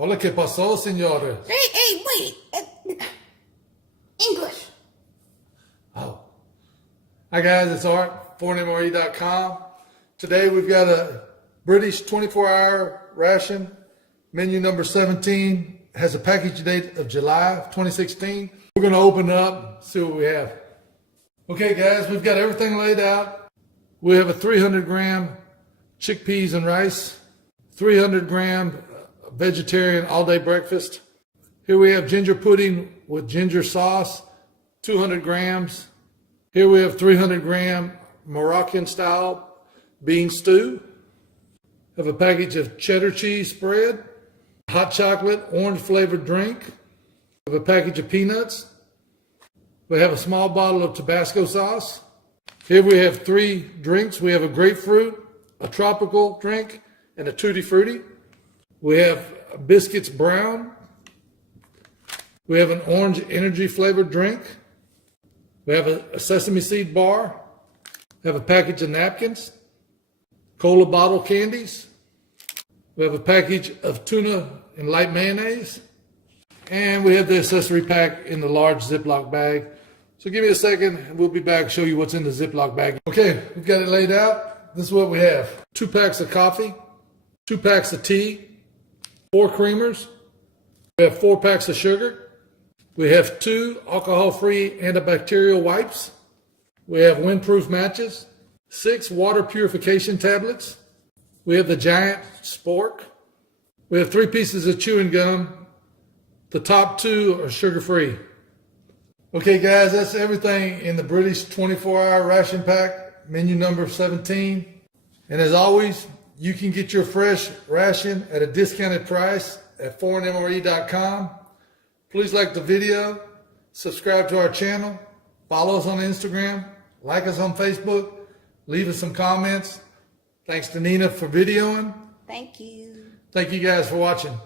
Hola, ¿qué pasó, señores? Hey, wait. English. Oh. Hi, guys. It's Art, ForeignMRE.com. Today, we've got a British 24-hour ration. Menu number 17 has a package date of July of 2016. We're going to open it up, see what we have. Okay, guys, we've got everything laid out. We have a 300-gram chickpeas and rice, 300-gram vegetarian all-day breakfast. Here we have ginger pudding with ginger sauce, 200 grams. Here we have 300-gram Moroccan-style bean stew. Have a package of cheddar cheese spread, hot chocolate, orange-flavored drink. Have a package of peanuts. We have a small bottle of Tabasco sauce. Here we have 3 drinks. We have a grapefruit, a tropical drink, and a tutti frutti. We have biscuits brown. We have an orange energy flavored drink. We have a sesame seed bar. We have a package of napkins, cola bottle candies. We have a package of tuna and light mayonnaise. And we have the accessory pack in the large Ziploc bag. So give me a second and we'll be back to show you what's in the Ziploc bag. Okay, we've got it laid out. This is what we have. 2 packs of coffee, 2 packs of tea, 4 creamers. We have 4 packs of sugar. We have 2 alcohol-free antibacterial wipes. We have windproof matches, 6 water purification tablets. We have the giant spork. We have 3 pieces of chewing gum. The top 2 are sugar-free. Okay, guys, that's everything in the British 24-hour ration pack, menu number 17. And as always, you can get your fresh ration at a discounted price at ForeignMRE.com. Please like the video, subscribe to our channel, follow us on Instagram, like us on Facebook, leave us some comments. Thanks to Nina for videoing. Thank you. Thank you guys for watching.